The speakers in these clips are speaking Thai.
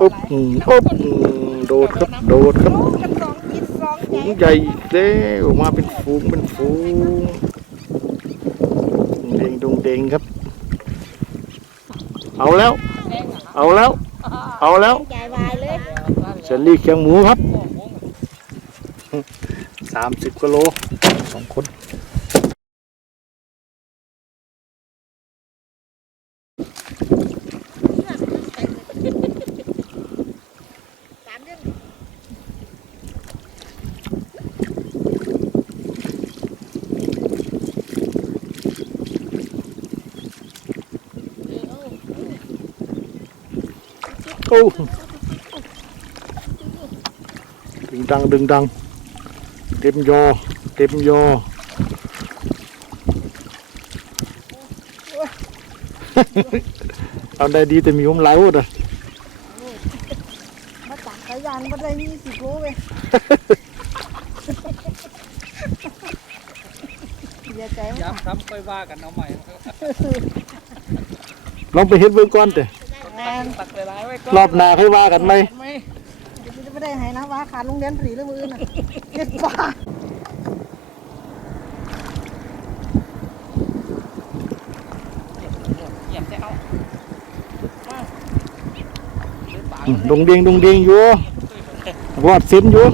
ปุ๊บอืมปุ๊บอืมโดดครับ โดดครับกันสองใจฝูงใหญ่อีกแล้วออกมาเป็นฝูงเป็นฝูงเด้งดงเด้งครับ เอาแล้ว เอาแล้ว เอาแล้วเลยเชอรี่เคียงหมูครับสามสิบกิโลสองคน สามเดือน โอ้ดึงดังดึงดัง เต็มยอ เต็มยอเอาได้ดีแต่มีผมเหลาอะมาตักขยันมาได้ยี่สิบโลเว้ยเสียใจมากย้ำครับค่อยว่ากันเอาใหม่ลองไปเฮ็ดเบิ่งก่อนแต่แม นตักหลายๆไว้ก่อนรอบหน้าค่อยว่ากันไหมไหมเดี๋ยวจะไม่ได้ให้นะว่าขาดโรงเรียนผีหรือมือน่ะเก็บปลาเหยียบจะเอามาเดี๋ยวปากอืมดงเดียงดงเดียงอยู่วอดเส้นอยู่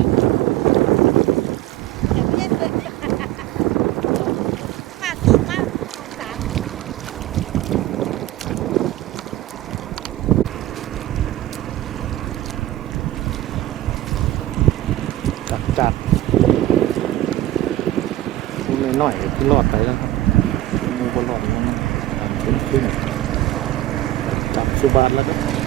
เย็นเลยมากสุดมากสาม จัดจัดพูด น้อยๆก็คือรอดไปแล้วครับมูก็รอดมันขึ้นขึ้นจับสุบาทแล้วครับ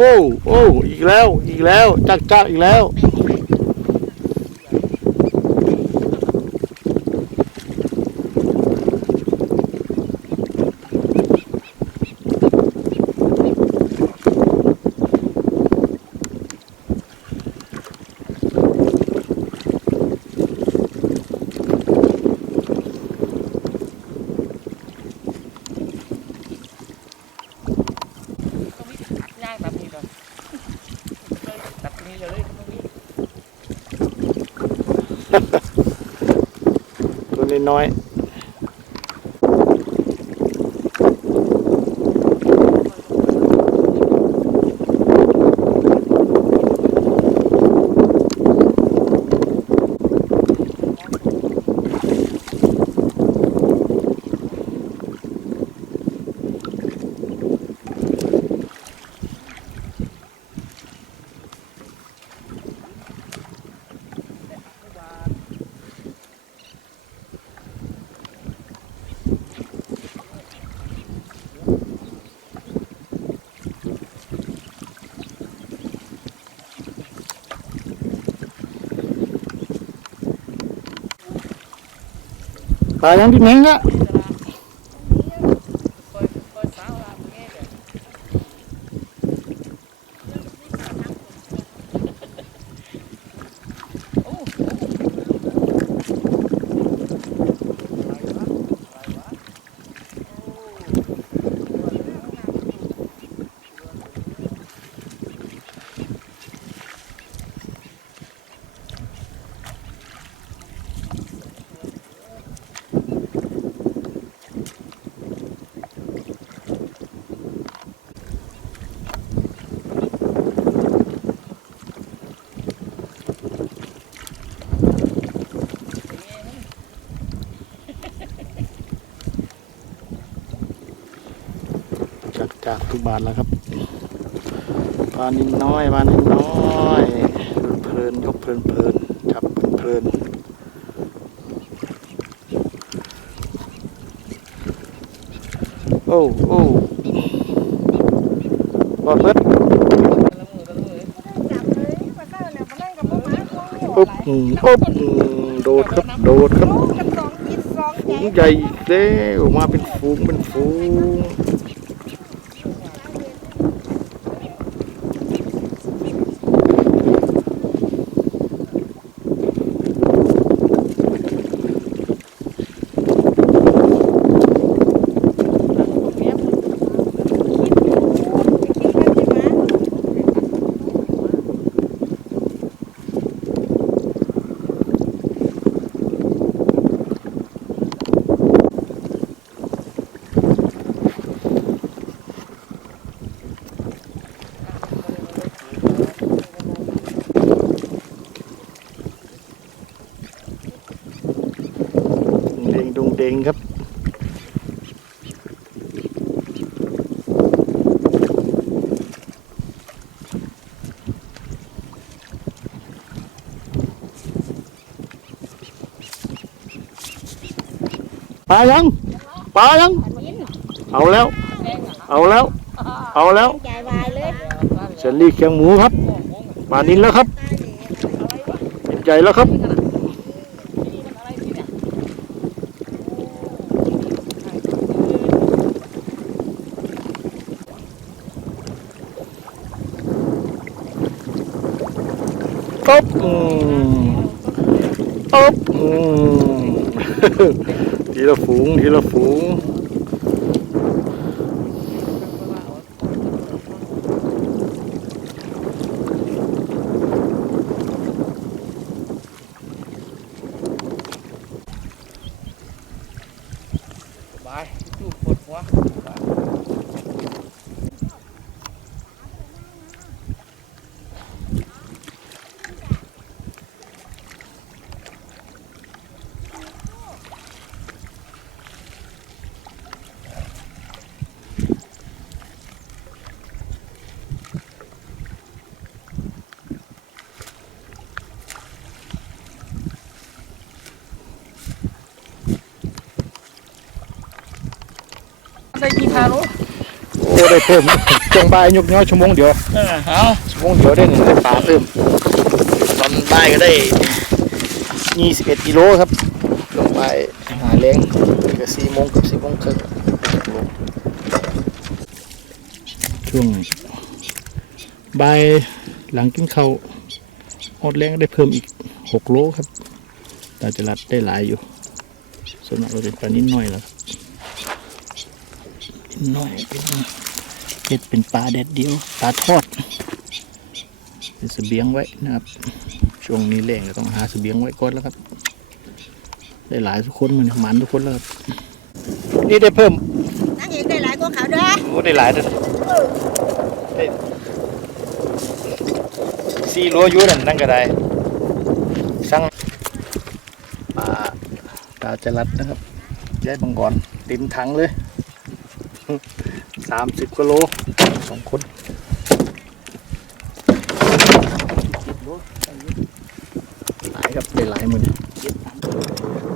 โอ้โอ้อ้อีกแล้วอีกแล้วจักจักอีกแล้ว ย่างตัดนี่ก่อนตัดนี่เลย ตั วน้ จากทุกบาทแล้วครับปลานินน้อยปลานินน้อยเพลินยกเพลินเพลินจับเพลินโอ้โอ้บอดเบิดปุ๊บปุ๊บโดดครับโดดครับฝูงใหญ่เต้อมาเป็นฝูงเป็นฝูง เด้งครับปลายังปลายังเอาแล้ว เอาแล้ว เอาแล้วเชนลี่เคียงหมูครับปลานินแล้วครับเป็นใจแล้วครับ ต๊บอืมต๊บทีละฝูงทีละฝูง บายจูบปวดหัว ได้กี่คาโลโอ้ได้เพิ่มจงบายยกย่อชั่วโมงเดียวเออเอาชั่วโมงเดียวได้หนึ่งได้ปลาเพิ่มตอนบ่ายก็ได้ยี่สิบเอ็ดกิโลครับ ลงไปหาแรงก็สี่โมงกับสี่โมงครึ่งช่วงบ่ายหลังกินข้าวอดแรงได้เพิ่มอีกหกโลครับตาจะรัดได้หลายอยู่ ส่วนมากเราเป็นปลานิดหน่อยแล้วครับนิด หน่อยเป็นเห็ดเป็นปลาแดดเดียวปลาทอด เป็นเสบียงไว้นะครับ ช่วงนี้แรงก็ต้องหาเสบียงไว้ก่อนแล้วครับ ได้หลายทุกคนมันหมันทุกคนแล้วครับนี่ได้เพิ่มนั่งเองได้หลายกว่าเขาเด้อโอ้ได้หลายเลยได้สี่รัวอยูนั่นนั่นก็ได้สั่งปลาตาจรัดนะครับย้ายบังกรเต็มถังเลย สามสิบกิโลสองคนหลายครับได้หลายหมือ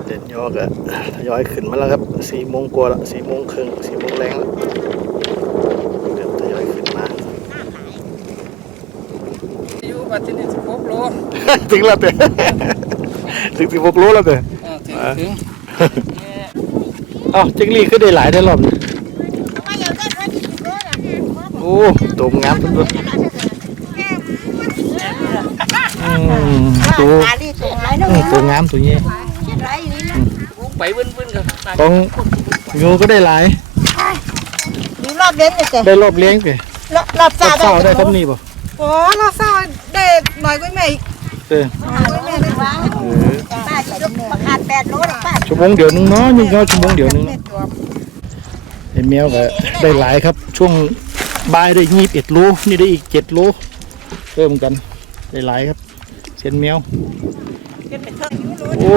เด่นยอก็ทยอยขึ้นมาแล้วครับสี่โมงกว่าละสี่โมงครึ่งสี่โมงแรงแล้วเริ่มทยอยขึ้นมาอยู่ปัจจุบันสิบหกโลถึงแล้วเต้ถึงสิบหกโลแล้วเต้เออถึงถึงเนี่ยเอ้าจิงลี่ก็ได้หลายได้รอบนี้ ว่าอยากได้ร้อยยี่สิบโลนะ โอ้ตัวงามตัวตัวอืมตัวตาดีตัวไรน้องอืมตัวงามตัวนี้ไรอยู่นี่นะไปวิ่นวิ่นกับตาของงูก็ได้หลายดูรอบเล่นเลยเจ้ได้รอบเลี้ยงไปรอบรอบรอซาบเฝ้าได้ครับนี่ป่ะโอ้รอบซาได้หน่อยกว่าแม่อีกเต้หน่อยกว่าแม่ได้ว่าเออป้าจะยกประคาดแปดโลหรอป้าชั่วโมงเดียวนึงเนาะยุ่งเนาะชั่วโมงเดียวนึงไอ้แมวก็ได้หลายครับช่วง บ่ายได้ยี่สิบเอ็ดโลนี่ได้อีกเจ็ดโลเพิ่มกันได้หลายครับเส้นแมวโอ้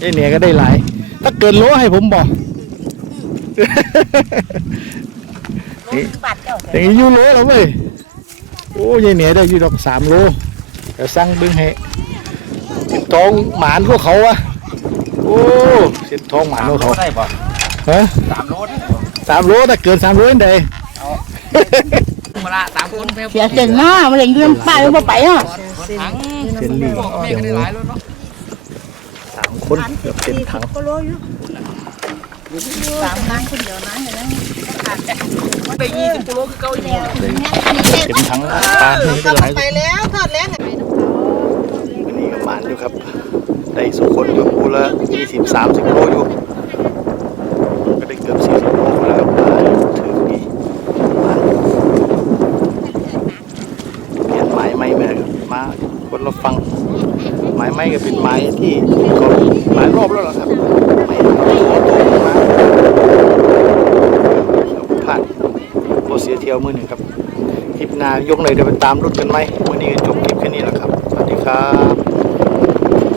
ไอ้เนี่ยก็ได้หลาย ถ้าเกินโลให้ผมบอกบัตรเจ้าอย่างนี้อยูโลแล้วเว้ยโอ้ยายเนี่ยได้อยู่ดอกสามโลเดี๋ยวสั่งเบึงให้เส้นทองหมานพวกเขาอะโอ้เส้นทองหมานพวกเขาได้ป่ะฮะสามโลได้โสามโลถ้าเกินสามโลนั่นใด มาละสามคนแม่เสียเส้นหน้ามันเลยยืนป้ายบ่ไปอะถังเส้นลี่พ่อแม่เสียงก็หได้มูหลายแล้วเนาะสามคนเกือบเต็มถังก็โลอยู่สามครั้งคนเดียวนะเห็นไหมมันได้ยี่สิบกิโลคือเก่าอยู่เต็มถังปลาไม่ได้หลายไปแล้วทอดแล้วอันนี้ก็หมานอยู่ครับ ได้สุกคนอยู่คูละยี่สิบสามสิบโลอยู่ ก็ได้เกือบสี่สิบโลแล้วครับมาถือนี่หมานเปลี่ยนไม้ไม้ไปครับมา เราฟังไม้ไม้ก็เป็นไม้ที่ก็หลายรอบแล้วล่ะครับไม่เราโตโตมาเราผ่านโปรเสียเที่ยวมือหนึ่งครับคลิปหน้ายกเลยเดี๋ยวไปตามรถกันไหมวันนี้ก็จบคลิปแค่นี้แหละครับสวัสดีครับ